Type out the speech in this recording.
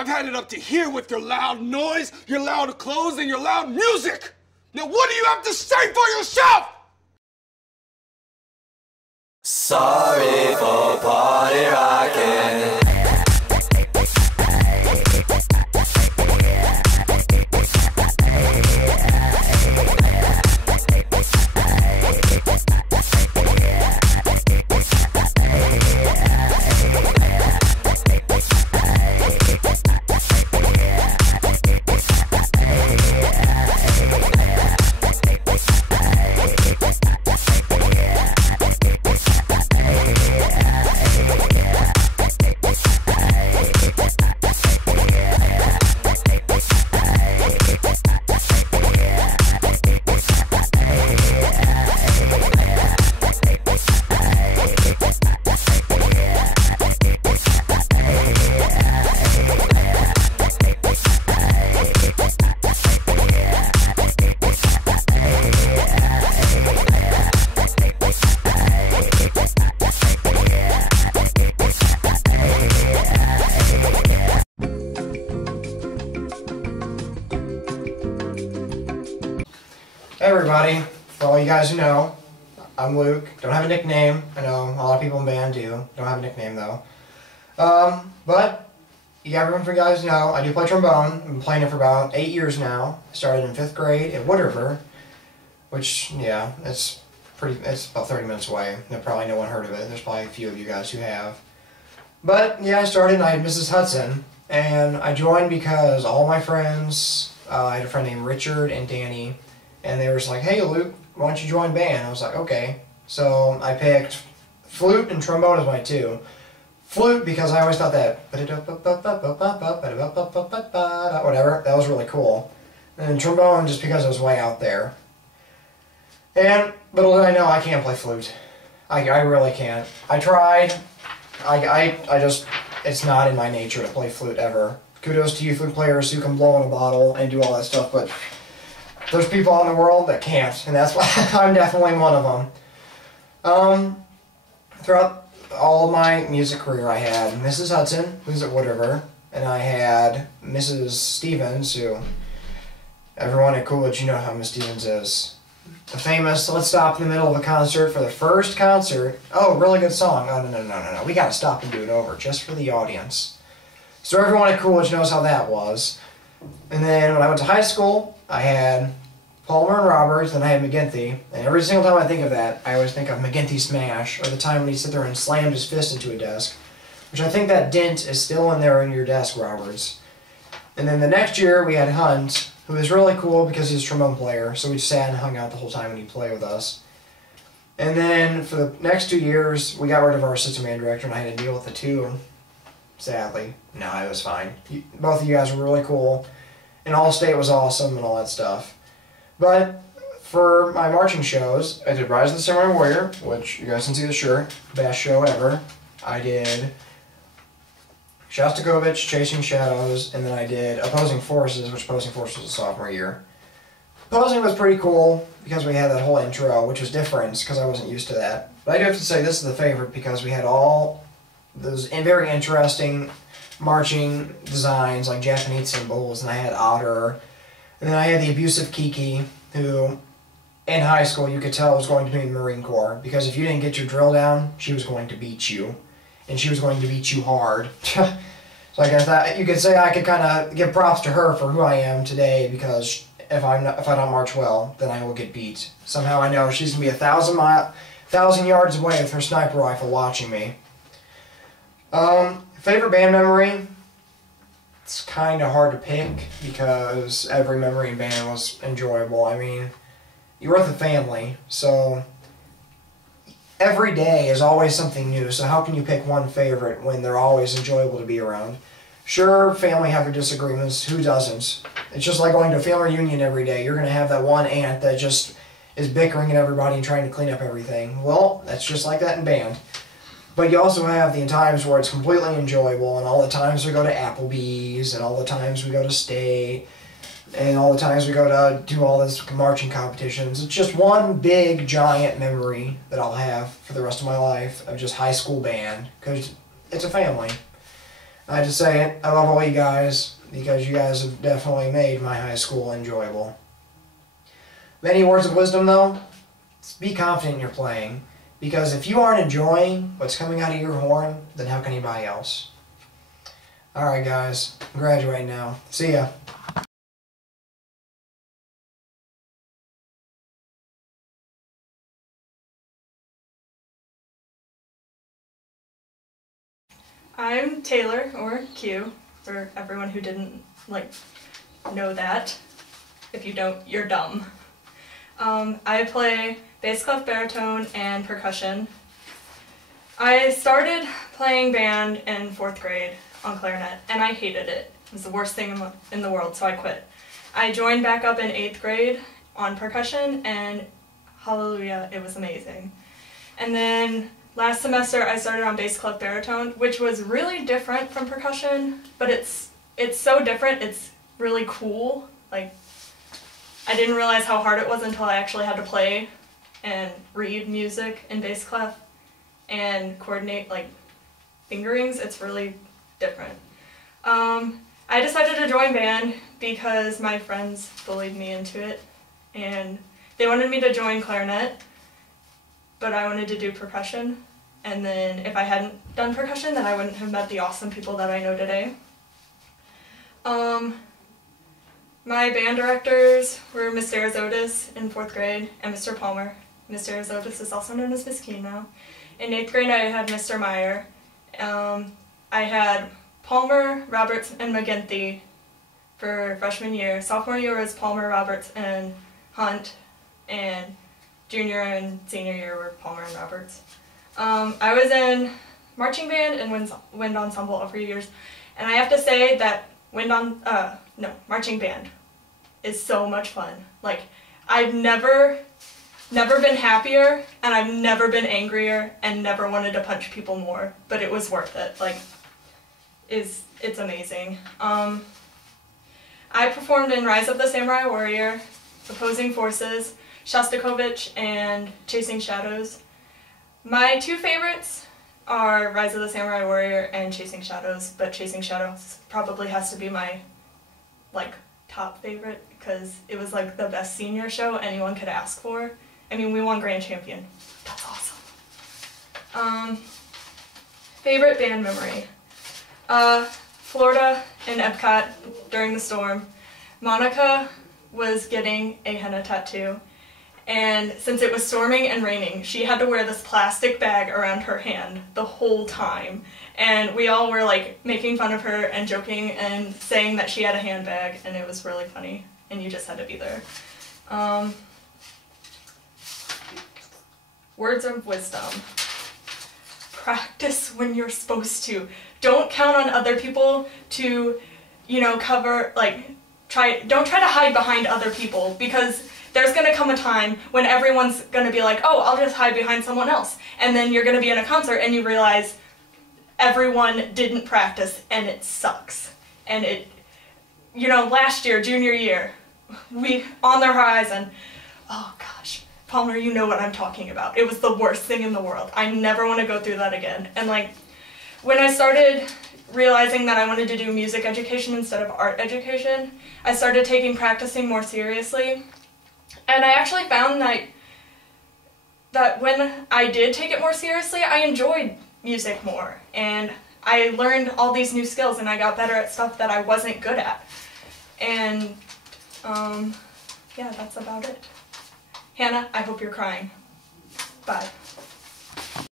I've had it up to here with your loud noise, your loud clothes, and your loud music. Now what do you have to say for yourself? Sorry for party rocking. Hey everybody, for all you guys who know, I'm Luke. Don't have a nickname. I know a lot of people in band do. Don't have a nickname though. But everyone for you guys know, I do play trombone. I've been playing it for about 8 years now. I started in 5th grade at Wood River, which, yeah, it's about 30 minutes away. Probably no one heard of it. There's probably a few of you guys who have. But yeah, I started and I had Mrs. Hudson, and I joined because all my friends, I had a friend named Richard and Danny, and they were just like, hey Luke, why don't you join band? I was like, okay. So I picked flute and trombone as my two. Flute because I always thought that whatever, that was really cool. And trombone just because it was way out there. And little did I know I can't play flute. I really can't. I tried. I just, it's not in my nature to play flute ever. Kudos to you flute players who can blow in a bottle and do all that stuff, but there's people out in the world that can't, and that's why I'm definitely one of them. Throughout all of my music career, I had Mrs. Hudson, who's at Wood River, and I had Mrs. Stevens, who, everyone at Coolidge, you know how Miss Stevens is. The famous, let's stop in the middle of a concert for the first concert. Oh, really good song. Oh, no. We gotta stop and do it over, just for the audience. So everyone at Coolidge knows how that was. And then when I went to high school, I had Palmer and Roberts, and I had McGinty. And every single time I think of that, I always think of McGinty Smash, or the time when he sit there and slammed his fist into a desk. Which I think that dent is still in there in your desk, Roberts. And then the next year, we had Hunt, who was really cool because he's a trombone player, so we sat and hung out the whole time when he'd play with us. And then for the next 2 years, we got rid of our assistant band director, and I had to deal with the two, sadly. No, it was fine. Both of you guys were really cool, and Allstate was awesome and all that stuff. But for my marching shows, I did Rise of the Samurai Warrior, which you guys can see the shirt, best show ever. I did Shostakovich, Chasing Shadows, and then I did Opposing Forces, which Opposing Forces was a sophomore year. Opposing was pretty cool because we had that whole intro, which was different because I wasn't used to that. But I do have to say this is the favorite because we had all those very interesting marching designs like Japanese symbols, and I had Otter, and then I had the abusive Kiki, who in high school you could tell was going to be in the Marine Corps because if you didn't get your drill down, she was going to beat you. And she was going to beat you hard. So I guess that you could say I could kind of give props to her for who I am today because if I don't march well, then I will get beat. Somehow I know she's gonna be 1,000 yards away with her sniper rifle watching me. Favorite band memory? It's kind of hard to pick because every memory in band was enjoyable. I mean, you're with a family, so every day is always something new, so how can you pick one favorite when they're always enjoyable to be around? Sure, family have their disagreements. Who doesn't? It's just like going to a family reunion every day. You're going to have that one aunt that just is bickering at everybody and trying to clean up everything. Well, that's just like that in band. But you also have the times where it's completely enjoyable, and all the times we go to Applebee's, and all the times we go to State, and all the times we go to do all this marching competitions. It's just one big, giant memory that I'll have for the rest of my life of just high school band, because it's a family. I have to say it, I love all you guys because you guys have definitely made my high school enjoyable. Many words of wisdom though, be confident in your playing, because if you aren't enjoying what's coming out of your horn, then how can anybody else? Alright guys, I'm graduating now. See ya. I'm Taylor, or Q, for everyone who didn't, know that. If you don't, you're dumb. I play bass, clef, baritone, and percussion. I started playing band in 4th grade on clarinet, and I hated it. It was the worst thing in the world, so I quit. I joined back up in 8th grade on percussion, and hallelujah, it was amazing. And then last semester I started on bass, clef, baritone, which was really different from percussion, but it's so different, it's really cool. I didn't realize how hard it was until I actually had to play and read music in bass clef and coordinate fingerings. It's really different. I decided to join band because my friends bullied me into it, and they wanted me to join clarinet, but I wanted to do percussion. And then if I hadn't done percussion, then I wouldn't have met the awesome people that I know today. My band directors were Mr. Arizotis in 4th grade and Mr. Palmer. Mr. Arizotis is also known as Miss Keen now. In 8th grade I had Mr. Meyer. I had Palmer, Roberts, and McGinty for freshman year. Sophomore year was Palmer, Roberts, and Hunt, and junior and senior year were Palmer and Roberts. I was in marching band and wind ensemble all 3 years, and I have to say that marching band is so much fun. I've never been happier, and I've never been angrier, and never wanted to punch people more, but it was worth it. It's amazing. I performed in Rise of the Samurai Warrior, Opposing Forces, Shostakovich, and Chasing Shadows. My two favorites are Rise of the Samurai Warrior and Chasing Shadows, but Chasing Shadows probably has to be my top favorite because it was the best senior show anyone could ask for. I mean, we won grand champion. That's awesome. Favorite band memory. Florida in Epcot during the storm. Monica was getting a henna tattoo, and since it was storming and raining, she had to wear this plastic bag around her hand the whole time. And we all were making fun of her and joking and saying that she had a handbag, and it was really funny, and you just had to be there. Words of wisdom. Practice when you're supposed to. Don't count on other people to, cover, don't try to hide behind other people, because there's going to come a time when everyone's going to be like, oh, I'll just hide behind someone else. And then you're going to be in a concert and you realize everyone didn't practice and it sucks. And last year, junior year, on the horizon, oh gosh, Palmer, you know what I'm talking about. It was the worst thing in the world. I never want to go through that again. And when I started realizing that I wanted to do music education instead of art education, I started taking practicing more seriously. And I actually found that when I did take it more seriously, I enjoyed music more. And I learned all these new skills, and I got better at stuff that I wasn't good at. And, yeah, that's about it. Hannah, I hope you're crying. Bye.